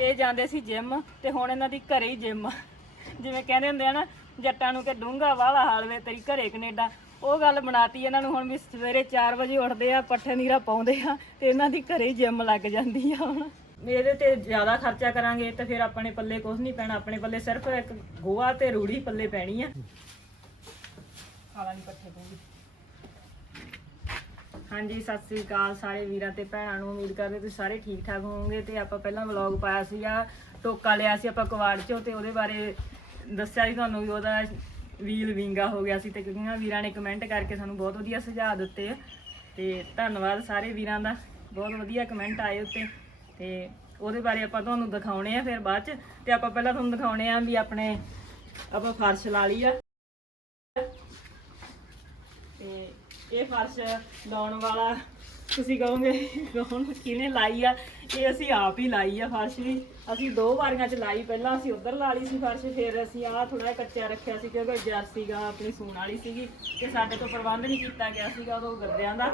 ਇਹ ਜਾਂਦੇ ਸੀ ਜਿਮ ਤੇ ਹੁਣ ਇਹਨਾਂ ਦੀ ਘਰੇ ਹੀ ਜਿਮ ਜਿਵੇਂ ਕਹਿੰਦੇ ਹੁੰਦੇ ਆ ਨਾ ਜੱਟਾਂ ਨੂੰ ਕਿ ਡੂੰਗਾ ਵਾਲਾ ਹਾਲ ਵੇ ਤੇਰੀ ਘਰੇ ਕੈਨੇਡਾ। ਉਹ ਗੱਲ ਬਣਾਤੀ ਇਹਨਾਂ ਨੂੰ ਹੁਣ ਵੀ ਸਵੇਰੇ 4 ਵਜੇ ਉੱਠਦੇ ਆ ਪੱਠੇ ਨੀਰਾ ਪਾਉਂਦੇ ਆ ਤੇ ਇਹਨਾਂ ਦੀ ਘਰੇ ਹੀ ਜਿਮ ਲੱਗ ਜਾਂਦੀ ਆ ਹੁਣ। ਇਹਦੇ ਤੇ ਜ਼ਿਆਦਾ ਖਰਚਾ ਕਰਾਂਗੇ ਤੇ ਫਿਰ ਆਪਣੇ ਪੱਲੇ ਕੁਝ ਨਹੀਂ ਪੈਣਾ ਆਪਣੇ ਪੱਲੇ ਸਿਰਫ ਇੱਕ ਗੋਆ ਤੇ ਰੂੜੀ ਪੱਲੇ ਪੈਣੀ ਆ। ਖਾਲਾ ਨਹੀਂ ਪੱਠੇ ਪਊਗੀ ਹਾਂਜੀ, ਸਤਿ ਸ੍ਰੀ ਅਕਾਲ ਸਾਰੇ ਵੀਰਾਂ ਤੇ ਭੈਣਾਂ ਨੂੰ। ਉਮੀਦ ਕਰਦੇ ਤੁਸੀਂ ਸਾਰੇ ਠੀਕ ਠਾਕ ਹੋਵੋਗੇ ਤੇ ਆਪਾਂ ਪਹਿਲਾਂ ਵਲੌਗ ਪਾਇਆ ਸੀਗਾ, ਟੋਕਾ ਲਿਆ ਸੀ ਆਪਾਂ ਕਵਾੜ ਚੋਂ ਤੇ ਉਹਦੇ ਬਾਰੇ ਦੱਸਿਆ ਸੀ ਤੁਹਾਨੂੰ ਵੀ ਉਹਦਾ ਵੀਲ ਵਿੰਗਾ ਹੋ ਗਿਆ ਸੀ ਤੇ ਕਿਉਂਕਿ ਵੀਰਾਂ ਨੇ ਕਮੈਂਟ ਕਰਕੇ ਸਾਨੂੰ ਬਹੁਤ ਵਧੀਆ ਸੁਝਾਅ ਦਿੱਤੇ ਆ। ਤੇ ਧੰਨਵਾਦ ਸਾਰੇ ਵੀਰਾਂ ਦਾ, ਬਹੁਤ ਵਧੀਆ ਕਮੈਂਟ ਆਏ ਉੱਤੇ। ਤੇ ਉਹਦੇ ਬਾਰੇ ਆਪਾਂ ਤੁਹਾਨੂੰ ਦਿਖਾਉਣੇ ਆ ਫਿਰ ਬਾਅਦ ਚ। ਤੇ ਆਪਾਂ ਪਹਿਲਾਂ ਤੁਹਾਨੂੰ ਦਿਖਾਉਣੇ ਆ ਵੀ ਆਪਣੇ, ਆਪਾਂ ਫਰਸ਼ ਲਾ ਲਈ ਆ। ਤੇ ਇਹ ਫਰਸ਼ ਲਾਉਣ ਵਾਲਾ ਤੁਸੀਂ ਕਹੋਗੇ, ਕੌਣ? ਕਿਹਨੇ ਲਾਈ ਆ? ਇਹ ਅਸੀਂ ਆਪ ਹੀ ਲਾਈ ਆ ਫਰਸ਼ ਵੀ ਅਸੀਂ ਦੋ ਵਾਰੀਆਂ ਚ ਲਾਈ, ਪਹਿਲਾਂ ਅਸੀਂ ਉਧਰ ਲਾ ਲਈ ਸੀ ਫਰਸ਼, ਫਿਰ ਅਸੀਂ ਆਹ ਥੋੜਾ ਜਿਹਾ ਕੱਚਾ ਰੱਖਿਆ ਸੀ ਕਿਉਂਕਿ ਜਰਸੀ ਗਾ ਆਪਣੀ ਸੂਣ ਵਾਲੀ ਸੀਗੀ ਤੇ ਸਾਡੇ ਤੋਂ ਪ੍ਰਬੰਧ ਨਹੀਂ ਕੀਤਾ ਗਿਆ ਸੀਗਾ ਉਦੋਂ ਗੱਦਿਆਂ ਦਾ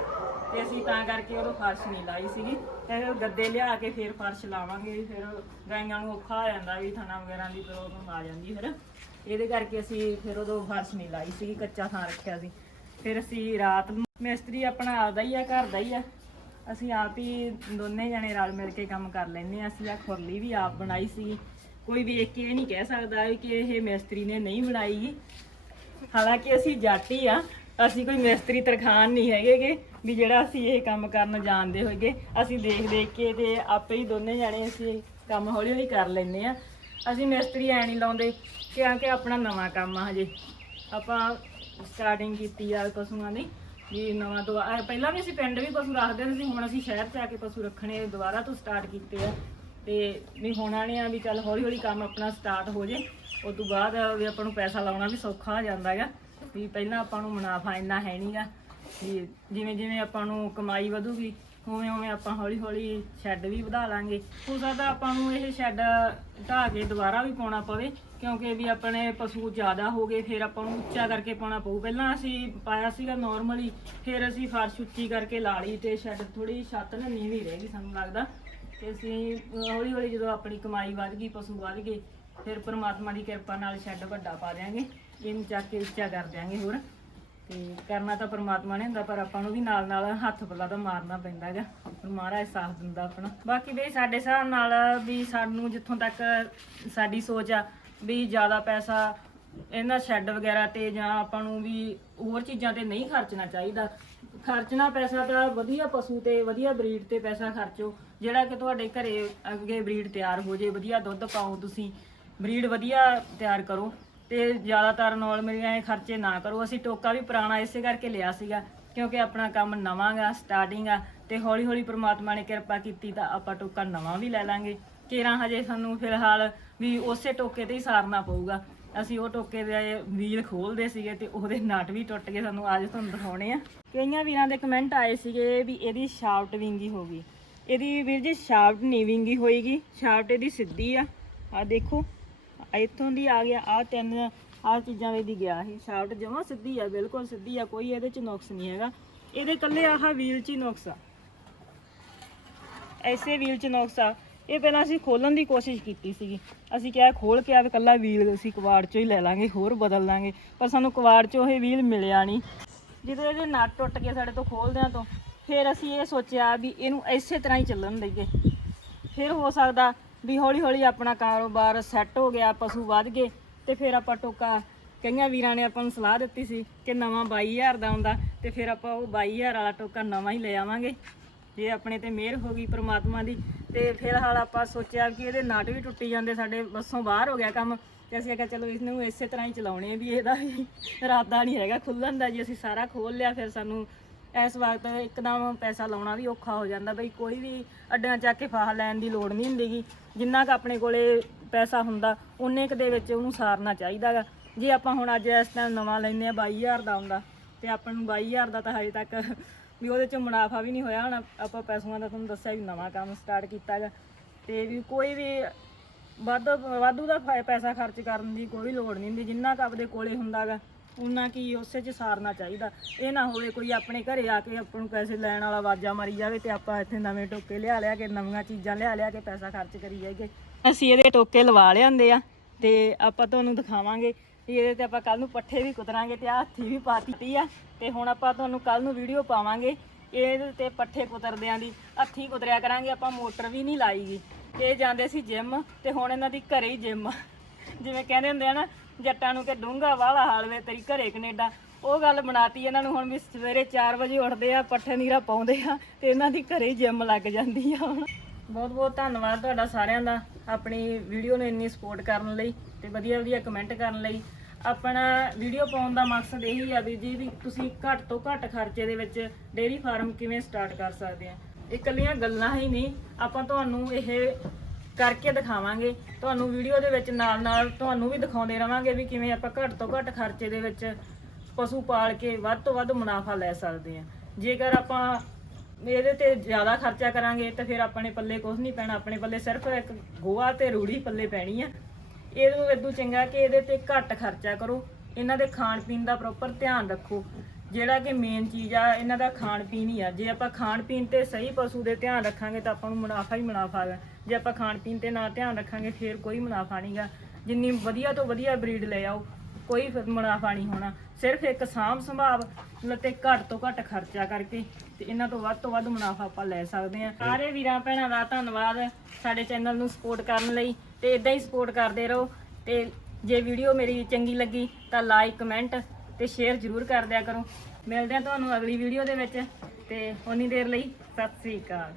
ਤੇ ਅਸੀਂ ਤਾਂ ਕਰਕੇ ਉਦੋਂ ਫਰਸ਼ ਨਹੀਂ ਲਾਈ ਸੀਗੀ। ਤੇ ਉਹ ਗੱਦੇ ਲਿਆ ਕੇ ਫਿਰ ਫਰਸ਼ ਲਾਵਾਂਗੇ, ਫਿਰ ਗਾਈਆਂ ਨੂੰ ਔਖਾ ਆ ਜਾਂਦਾ ਵੀ ਥਣਾ ਵਗੈਰਾ ਦੀ ਪ੍ਰੋਬਲਮ ਆ ਜਾਂਦੀ ਫਿਰ। ਇਹਦੇ ਕਰਕੇ ਅਸੀਂ ਫਿਰ ਉਦੋਂ ਫਰਸ਼ ਨਹੀਂ ਲਾਈ ਸੀਗੀ, ਕੱਚਾ ਥਾਂ ਰੱਖਿਆ ਸੀ। ਫਿਰ ਅਸੀਂ ਰਾਤ ਨੂੰ ਮਿਸਤਰੀ ਆਪਣਾ ਆਪਦਾ ਹੀ ਆ, ਘਰ ਦਾ ਹੀ ਆ। ਅਸੀਂ ਆਪ ਹੀ ਦੋਨੇ ਜਣੇ ਰਲ ਮਿਲ ਕੇ ਕੰਮ ਕਰ ਲੈਂਦੇ ਆ ਅਸੀਂ ਆ ਖੁਰਲੀ ਵੀ ਆਪ ਬਣਾਈ ਸੀ। ਕੋਈ ਵੇਖ ਕੇ ਇਹ ਨਹੀਂ ਕਹਿ ਸਕਦਾ ਕਿ ਇਹ ਮਿਸਤਰੀ ਨੇ ਨਹੀਂ ਬਣਾਈ। ਹਾਲਾਂਕਿ ਅਸੀਂ ਜਾਟੀ ਹੀ ਆ। ਅਸੀਂ ਕੋਈ ਮਿਸਤਰੀ ਤਰਖਾਨ ਨਹੀਂ ਹੈਗੇਗੇ ਵੀ ਜਿਹੜਾ ਅਸੀਂ ਇਹ ਕੰਮ ਕਰਨ ਜਾਣਦੇ ਹੋਈਏ ਅਸੀਂ ਦੇਖ ਦੇਖ ਕੇ ਤੇ ਆਪੇ ਹੀ ਦੋਨੇ ਜਣੇ ਅਸੀਂ ਕੰਮ ਹੌਲੀ ਹੌਲੀ ਕਰ ਲੈਂਦੇ ਆ ਅਸੀਂ ਮਿਸਤਰੀ ਐ ਨਹੀਂ ਲਾਉਂਦੇ ਕਿਉਂਕਿ ਆਪਣਾ ਨਵਾਂ ਕੰਮ ਆ ਹਜੇ। ਆਪਾਂ ਸਟਾਰਟਿੰਗ ਕੀਤੀ ਆ ਪਸ਼ੂਆਂ ਦੀ, ਵੀ ਨਵਾਂ ਦੁਆ ਅਹ ਪਹਿਲਾਂ ਵੀ ਅਸੀਂ ਪਿੰਡ ਵੀ ਪਸ਼ੂ ਰੱਖਦੇ ਸੀ, ਹੁਣ ਅਸੀਂ ਸ਼ਹਿਰ 'ਚ ਆ ਕੇ ਪਸ਼ੂ ਰੱਖਣੇ ਦੁਬਾਰਾ ਤੋਂ ਸਟਾਰਟ ਕੀਤੇ ਆ। ਤੇ ਵੀ ਹੁਣ ਆਣੇ ਆ ਵੀ ਚੱਲ ਹੌਲੀ ਹੌਲੀ ਕੰਮ ਆਪਣਾ ਸਟਾਰਟ ਹੋ ਜੇ ਉਸ ਤੋਂ ਬਾਅਦ ਵੀ ਆਪਾਂ ਨੂੰ ਪੈਸਾ ਲਾਉਣਾ ਵੀ ਸੌਖਾ ਹੋ ਜਾਂਦਾ ਹੈਗਾ। ਵੀ ਪਹਿਲਾਂ ਆਪਾਂ ਨੂੰ ਮੁਨਾਫਾ ਇੰਨਾ ਹੈ ਨਹੀਂਗਾ ਵੀ ਜਿਵੇਂ ਜਿਵੇਂ ਆਪਾਂ ਨੂੰ ਕਮਾਈ ਵਧੂਗੀ ਉਵੇਂ ਉਵੇਂ ਆਪਾਂ ਹੌਲੀ ਹੌਲੀ ਸ਼ੈੱਡ ਵੀ ਵਧਾ ਲਾਂਗੇ। ਹੋ ਸਕਦਾ ਆਪਾਂ ਨੂੰ ਇਹ ਸ਼ੈੱਡ ਢਾਹ ਕੇ ਦੁਬਾਰਾ ਵੀ ਪਾਉਣਾ ਪਵੇ, ਕਿਉਂਕਿ ਵੀ ਆਪਣੇ ਪਸ਼ੂ ਜ਼ਿਆਦਾ ਹੋ ਗਏ, ਫਿਰ ਆਪਾਂ ਨੂੰ ਉੱਚਾ ਕਰਕੇ ਪਾਉਣਾ ਪਊ। ਪਹਿਲਾਂ ਅਸੀਂ ਪਾਇਆ ਸੀਗਾ ਨਾਰਮਲੀ ਫਿਰ ਅਸੀਂ ਫਰਸ਼ ਉੱਚੀ ਕਰਕੇ ਲਾ ਲਈ ਤੇ ਸ਼ੈੱਡ ਥੋੜੀ ਛੱਤ ਨਾ ਨੀਵੀਂ ਰਹਿ ਗਈ ਸਾਨੂੰ ਲੱਗਦਾ। ਤੇ ਅਸੀਂ ਹੌਲੀ ਹੌਲੀ ਜਦੋਂ ਆਪਣੀ ਕਮਾਈ ਵੱਧ ਗਈ, ਪਸ਼ੂ ਵੱਧ ਗਏ, ਫਿਰ ਪ੍ਰਮਾਤਮਾ ਦੀ ਕਿਰਪਾ ਨਾਲ ਸ਼ੈੱਡ ਵੱਡਾ ਪਾ ਦਿਆਂਗੇ। ਇਹਨੂੰ ਚੱਕ ਕੇ ਉੱਚਾ ਕਰ ਦਿਆਂਗੇ ਹੋਰ। ਤੇ ਕਰਨਾ ਤਾਂ ਪਰਮਾਤਮਾ ਨੇ ਹੁੰਦਾ, ਪਰ ਆਪਾਂ ਨੂੰ ਵੀ ਨਾਲ ਨਾਲ ਹੱਥ ਪੱਲਾ ਤਾਂ ਮਾਰਨਾ ਪੈਂਦਾ ਹੈਗਾ। ਪਰ ਮਹਾਰਾਜ ਸਾਥ ਦਿੰਦਾ ਆਪਣਾ। ਬਾਕੀ ਵੀ ਸਾਡੇ ਹਿਸਾਬ ਨਾਲ ਵੀ ਸਾਨੂੰ ਜਿੱਥੋਂ ਤੱਕ ਸਾਡੀ ਸੋਚ ਆ, ਵੀ ਜ਼ਿਆਦਾ ਪੈਸਾ ਇਹਨਾਂ ਸ਼ੈੱਡ ਵਗੈਰਾ ਤੇ ਜਾਂ ਆਪਾਂ ਨੂੰ ਵੀ ਹੋਰ ਚੀਜ਼ਾਂ ਤੇ ਨਹੀਂ ਖਰਚਣਾ ਚਾਹੀਦਾ। ਖਰਚਣਾ ਪੈਸਾ ਤਾਂ ਵਧੀਆ ਪਸ਼ੂ ਤੇ, ਵਧੀਆ ਬਰੀਡ ਤੇ ਪੈਸਾ ਖਰਚੋ। ਜਿਹੜਾ ਕਿ ਤੁਹਾਡੇ ਘਰੇ ਅੱਗੇ ਬਰੀਡ ਤਿਆਰ ਹੋ ਜੇ, ਵਧੀਆ ਦੁੱਧ ਪਾਓ ਤੁਸੀਂ, ਬਰੀਡ ਵਧੀਆ ਤਿਆਰ ਕਰੋ। ਤੇ ਜ਼ਿਆਦਾਤਰ ਨਾਰਮਲੀ ਐ ਖਰਚੇ ਨਾ ਕਰੋ। ਅਸੀਂ ਟੋਕਾ ਵੀ ਪੁਰਾਣਾ ਇਸੇ ਕਰਕੇ ਲਿਆ ਸੀਗਾ, ਕਿਉਂਕਿ ਆਪਣਾ ਕੰਮ ਨਵਾਂ ਗਾ ਸਟਾਰਟਿੰਗ ਆ, ਤੇ ਹੌਲੀ ਹੌਲੀ ਪ੍ਰਮਾਤਮਾ ਨੇ ਕਿਰਪਾ ਕੀਤੀ ਤਾਂ ਆਪਾਂ ਟੋਕਾ ਨਵਾਂ ਵੀ ਲੈ ਲਾਂਗੇ। ਕੇਰਾਂ ਹਜੇ ਸਾਨੂੰ ਫਿਲਹਾਲ ਵੀ ਉਸੇ ਟੋਕੇ ਤੇ ਹੀ ਸਾਰਨਾ ਪਊਗਾ। ਅਸੀਂ ਉਹ ਟੋਕੇ ਦੇ ਵੀਲ ਖੋਲਦੇ ਸੀਗੇ ਤੇ ਉਹਦੇ ਨਟ ਵੀ ਟੁੱਟ ਗਏ ਸਾਨੂੰ ਅੱਜ ਤੁਹਾਨੂੰ ਦਿਖਾਉਣੇ ਆ। ਕਈਆਂ ਵੀਰਾਂ ਦੇ ਕਮੈਂਟ ਆਏ ਸੀਗੇ ਵੀ ਇਹਦੀ ਸ਼ਾਫਟ ਵਿੰਗੀ ਹੋ ਗਈ। ਇਹਦੀ ਵੀਰ ਜੀ ਸ਼ਾਫਟ ਨਹੀਂ ਵਿੰਗੀ ਹੋਏਗੀ ਸ਼ਾਫਟ ਇਹਦੀ ਸਿੱਧੀ ਆ। ਆ ਦੇਖੋ। ਇੱਥੋਂ ਦੀ ਆ ਗਿਆ ਆ ਤਿੰਨ ਆ ਚੀਜ਼ਾਂ ਦੇ ਦੀ ਗਿਆ ਸੀ ਸ਼ਾਫਟ ਜਮਾ ਸਿੱਧੀ ਆ, ਬਿਲਕੁਲ ਸਿੱਧੀ ਆ, ਕੋਈ ਇਹਦੇ ਚ ਨੁਕਸ ਨਹੀਂ ਹੈਗਾ। ਇਹਦੇ ਕੱਲੇ ਆਹ ਵੀਲ ਚ ਹੀ ਨੁਕਸ ਆ। ਐਸੇ ਵੀਲ ਚ ਨੁਕਸ ਆ। ਇਹ ਪਹਿਲਾਂ ਅਸੀਂ ਖੋਲਣ ਦੀ ਕੋਸ਼ਿਸ਼ ਕੀਤੀ ਸੀਗੀ। ਅਸੀਂ ਕਿਹਾ ਖੋਲ ਕੇ ਆ ਵੀ ਕੱਲਾ ਵੀਲ ਅਸੀਂ ਕਵਾੜ ਚੋਂ ਹੀ ਲੈ ਲਾਂਗੇ, ਹੋਰ ਬਦਲ ਲਾਂਗੇ। ਪਰ ਸਾਨੂੰ ਕਵਾੜ ਚੋਂ ਇਹ ਵੀਲ ਮਿਲਿਆ ਨਹੀਂ। ਜਦੋਂ ਇਹਦੇ ਨਟ ਟੁੱਟ ਗਏ ਸਾਡੇ ਤੋਂ ਖੋਲਦਿਆਂ ਤੋਂ, ਫਿਰ ਅਸੀਂ ਇਹ ਸੋਚਿਆ ਵੀ ਇਹਨੂੰ ਇਸੇ ਤਰ੍ਹਾਂ ਹੀ ਚੱਲਣ ਦਈਏ। ਫਿਰ ਹੋ ਸਕਦਾ ਵੀ ਹੌਲੀ ਹੌਲੀ ਆਪਣਾ ਕਾਰੋਬਾਰ ਸੈੱਟ ਹੋ ਗਿਆ, ਪਸ਼ੂ ਵੱਧ ਗਏ ਤੇ ਫਿਰ ਆਪਾਂ ਟੋਕਾ ਕਈਆਂ ਵੀਰਾਂ ਨੇ ਆਪਾਂ ਨੂੰ ਸਲਾਹ ਦਿੱਤੀ ਸੀ ਕਿ ਨਵਾਂ 22000 ਦਾ ਆਉਂਦਾ ਤੇ ਫਿਰ ਆਪਾਂ ਉਹ 22000 ਵਾਲਾ ਟੋਕਾ ਨਵਾਂ ਹੀ ਲੈ ਆਵਾਂਗੇ। ਜੇ ਆਪਣੇ ਤੇ ਮਿਹਰ ਹੋ ਗਈ ਪ੍ਰਮਾਤਮਾ ਦੀ ਤੇ ਫਿਲਹਾਲ ਆਪਾਂ ਸੋਚਿਆ ਕਿ ਇਹਦੇ ਨਾਟ ਵੀ ਟੁੱਟੀ ਜਾਂਦੇ, ਸਾਡੇ ਬੱਸੋਂ ਬਾਹਰ ਹੋ ਗਿਆ ਕੰਮ ਤੇ ਅਸੀਂ ਕਿਹਾ ਚਲੋ ਇਸ ਨੂੰ ਇਸੇ ਤਰ੍ਹਾਂ ਹੀ ਚਲਾਉਣੇ ਆ ਵੀ ਇਹਦਾ ਵੀ ਇਰਾਦਾ ਨਹੀਂ ਹੈਗਾ ਖੁੱਲਣ ਦਾ ਜੇ, ਅਸੀਂ ਸਾਰਾ ਖੋਲ ਲਿਆ, ਫਿਰ ਸਾਨੂੰ ਇਸ ਵਕਤ ਇੱਕਦਮ ਪੈਸਾ ਲਾਉਣਾ ਵੀ ਔਖਾ ਹੋ ਜਾਂਦਾ ਬਈ, ਕੋਈ ਵੀ ਅੱਡਿਆਂ ਚੱਕ ਕੇ ਫਾਹਾ ਲੈਣ ਦੀ ਲੋੜ ਨਹੀਂ ਹੁੰਦੀਗੀ ਜਿੰਨਾ ਕ ਆਪਣੇ ਕੋਲੇ ਪੈਸਾ ਹੁੰਦਾ ਉਨੇ ਕ ਦੇ ਵਿੱਚ ਉਹਨੂੰ ਸਾਰਨਾ ਚਾਹੀਦਾਗਾ ਜੇ ਆਪਾਂ ਹੁਣ ਅੱਜ ਇਸ ਟਾਈਮ ਨਵਾਂ ਲੈਨੇ ਆ 22000 ਦਾ ਆਉਂਦਾ ਤੇ ਆਪਾਂ ਨੂੰ 22000 ਦਾ ਤਾਂ ਹਜੇ ਤੱਕ ਵੀ ਉਹਦੇ 'ਚ ਮੁਨਾਫਾ ਵੀ ਨਹੀਂ ਹੋਇਆ ਹੁਣ। ਆਪਾਂ ਪੈਸੂਆਂ ਦਾ ਤੁਹਾਨੂੰ ਦੱਸਿਆ ਵੀ ਨਵਾਂ ਕੰਮ ਸਟਾਰਟ ਕੀਤਾਗਾ ਤੇ ਵੀ ਕੋਈ ਵੀ ਵਾਧੂ ਵਾਧੂ ਦਾ ਫਾ- ਪੈਸਾ ਖਰਚ ਕਰਨ ਦੀ ਕੋਈ ਲੋੜ ਨਹੀਂ ਹੁੰਦੀ। ਜਿੰਨਾ ਕੁ ਆਪਦੇ ਕੋਲੇ ਹੁੰਦਾਗਾ ਉਹਨਾਂ ਕੀ ਉਸੇ 'ਚ ਸਾਰਨਾ ਚਾਹੀਦਾ। ਇਹ ਨਾ ਹੋਵੇ ਕੋਈ ਆਪਣੇ ਘਰੇ ਆ ਕੇ ਆਪਾਂ ਨੂੰ ਪੈਸੇ ਲੈਣ ਵਾਲਾ ਆਵਾਜ਼ਾਂ ਮਾਰੀ ਜਾਵੇ ਤੇ ਆਪਾਂ ਇੱਥੇ ਨਵੇਂ ਟੋਕੇ ਲਿਆ ਲਿਆ ਕੇ, ਨਵੀਆਂ ਚੀਜ਼ਾਂ ਲਿਆ ਲਿਆ ਕੇ ਪੈਸਾ ਖਰਚ ਕਰੀ ਜਾਈਏ। ਅਸੀਂ ਇਹਦੇ ਟੋਕੇ ਲਵਾ ਲਿਆਂਦੇ ਆ ਤੇ ਆਪਾਂ ਤੁਹਾਨੂੰ ਦਿਖਾਵਾਂਗੇ ਇਹਦੇ ਤੇ ਆਪਾਂ ਕੱਲ ਨੂੰ ਪੱਠੇ ਵੀ ਕੁਤਰਾਂਗੇ ਤੇ ਆ ਹੱਥੀ ਵੀ ਪਾਤੀ ਆ ਤੇ ਹੁਣ ਆਪਾਂ ਤੁਹਾਨੂੰ ਕੱਲ ਨੂੰ ਵੀਡੀਓ ਪਾਵਾਂਗੇ ਇਹਦੇ ਤੇ ਪੱਠੇ ਕੁਤਰਦਿਆਂ ਦੀ, ਹੱਥੀ ਕੁਤਰਿਆ ਕਰਾਂਗੇ, ਆਪਾਂ ਮੋਟਰ ਵੀ ਨਹੀਂ ਲਾਈਗੀ। ਇਹ ਜਾਂਦੇ ਸੀ ਜਿਮ ਤੇ ਹੁਣ ਇਹਨਾਂ ਦੀ ਘਰੇ ਹੀ ਜਿਮ ਜਿਵੇਂ ਕਹਿੰਦੇ ਹੁੰਦੇ ਆ ਨਾ, ਜੱਟਾਂ ਨੂੰ ਕਿ ਡੂੰਗਾ ਵਾਲਾ ਹਾਲ ਵੇ, ਤੇਰੀ ਘਰੇ ਕੈਨੇਡਾ। ਉਹ ਗੱਲ ਬਣਾਤੀ ਇਹਨਾਂ ਨੂੰ ਹੁਣ ਵੀ ਸਵੇਰੇ 4 ਵਜੇ ਉੱਠਦੇ ਆ, ਪੱਠੇ ਨੀਰਾ ਪਾਉਂਦੇ ਆ, ਤੇ ਇਹਨਾਂ ਦੀ ਘਰੇ ਹੀ ਜਿਮ ਲੱਗ ਜਾਂਦੀ ਆ ਹੁਣ। ਬਹੁਤ ਬਹੁਤ ਧੰਨਵਾਦ ਤੁਹਾਡਾ ਸਾਰਿਆਂ ਦਾ, ਆਪਣੀ ਵੀਡੀਓ ਨੂੰ ਇੰਨੀ ਸਪੋਰਟ ਕਰਨ ਲਈ ਤੇ ਵਧੀਆ ਵਧੀਆ ਕਮੈਂਟ ਕਰਨ ਲਈ। ਆਪਣਾ ਵੀਡੀਓ ਪਾਉਣ ਦਾ ਮਕਸਦ ਇਹੀ ਆ ਵੀ ਜੀ ਵੀ ਤੁਸੀਂ ਘੱਟ ਤੋਂ ਘੱਟ ਖਰਚੇ ਦੇ ਵਿੱਚ ਡੇਅਰੀ ਫਾਰਮ ਕਿਵੇਂ ਸਟਾਰਟ ਕਰ ਸਕਦੇ ਆ। ਇਹ ਇਕੱਲੀਆਂ ਗੱਲਾਂ ਹੀ ਨਹੀਂ, ਆਪਾਂ ਤੁਹਾਨੂੰ ਇਹ ਕਰਕੇ ਦਿਖਾਵਾਂਗੇ। ਤੁਹਾਨੂੰ ਵੀਡੀਓ ਦੇ ਵਿੱਚ ਨਾਲ ਨਾਲ ਤੁਹਾਨੂੰ ਵੀ ਦਿਖਾਉਂਦੇ ਰਵਾਂਗੇ ਵੀ ਕਿਵੇਂ ਆਪਾਂ ਘੱਟ ਤੋਂ ਘੱਟ ਖਰਚੇ ਦੇ ਵਿੱਚ ਪਸ਼ੂ ਪਾਲ ਕੇ ਵੱਧ ਤੋਂ ਵੱਧ ਮੁਨਾਫਾ ਲੈ ਸਕਦੇ ਹਾਂ। ਜੇਕਰ ਆਪਾਂ ਇਹਦੇ ਤੇ ਜ਼ਿਆਦਾ ਖਰਚਾ ਕਰਾਂਗੇ ਤਾਂ ਫਿਰ ਆਪਣੇ ਪੱਲੇ ਕੁਝ ਨਹੀਂ ਪੈਣਾ, ਆਪਣੇ ਪੱਲੇ ਸਿਰਫ ਇੱਕ ਗੋਆ ਤੇ ਰੂੜੀ ਪੱਲੇ ਪੈਣੀ ਆ। ਇਹਨੂੰ ਇਦੋਂ ਚੰਗਾ ਕਿ ਇਹਦੇ ਤੇ ਘੱਟ ਖਰਚਾ ਕਰੋ। ਇਹਨਾਂ ਦੇ ਖਾਣ ਪੀਣ ਦਾ ਪ੍ਰੋਪਰ ਧਿਆਨ ਰੱਖੋ। ਜਿਹੜਾ ਕਿ ਮੇਨ ਚੀਜ਼ ਆ, ਇਹਨਾਂ ਦਾ ਖਾਣ ਪੀਣ ਹੀ ਆ। ਜੇ ਆਪਾਂ ਖਾਣ ਪੀਣ ਤੇ ਸਹੀ ਪਸ਼ੂ ਦੇ ਧਿਆਨ ਰੱਖਾਂਗੇ ਤਾਂ ਆਪਾਂ ਨੂੰ ਮੁਨਾਫਾ ਹੀ ਮੁਨਾਫਾ ਹੈ ਜੇ ਆਪਾਂ ਖਾਣ ਪੀਣ ਤੇ ਨਾ ਧਿਆਨ ਰੱਖਾਂਗੇ ਫਿਰ ਕੋਈ ਮੁਨਾਫਾ ਨਹੀਂਗਾ। ਜਿੰਨੀ ਵਧੀਆ ਤੋਂ ਵਧੀਆ ਬਰੀਡ ਲੈ ਆਓ ਕੋਈ ਫਿਰ ਮੁਨਾਫਾ ਨਹੀਂ ਹੋਣਾ। ਸਿਰਫ ਇੱਕ ਸਾਂਭ ਸੰਭਾਵ ਤੇ ਘੱਟ ਤੋਂ ਘੱਟ ਖਰਚਾ ਕਰਕੇ ਤੇ ਇਹਨਾਂ ਤੋਂ ਵੱਧ ਤੋਂ ਵੱਧ ਮੁਨਾਫਾ ਆਪਾਂ ਲੈ ਸਕਦੇ ਹਾਂ। ਸਾਰੇ ਵੀਰਾਂ ਭੈਣਾਂ ਦਾ ਧੰਨਵਾਦ ਸਾਡੇ ਚੈਨਲ ਨੂੰ ਸਪੋਰਟ ਕਰਨ ਲਈ ਤੇ ਇਦਾਂ ਹੀ ਸਪੋਰਟ ਕਰਦੇ ਰਹੋ। ਤੇ ਜੇ ਵੀਡੀਓ ਮੇਰੀ ਚੰਗੀ ਲੱਗੀ ਤਾਂ ਲਾਈਕ ਕਮੈਂਟ ਤੇ ਸ਼ੇਅਰ ਜ਼ਰੂਰ ਕਰ ਦਿਆ ਕਰੋ। ਮਿਲਦੇ ਹਾਂ ਤੁਹਾਨੂੰ ਅਗਲੀ ਵੀਡੀਓ ਦੇ ਵਿੱਚ ਤੇ ਉਨੀ ਦੇਰ ਲਈ ਸਤਿ ਸ੍ਰੀ ਅਕਾਲ।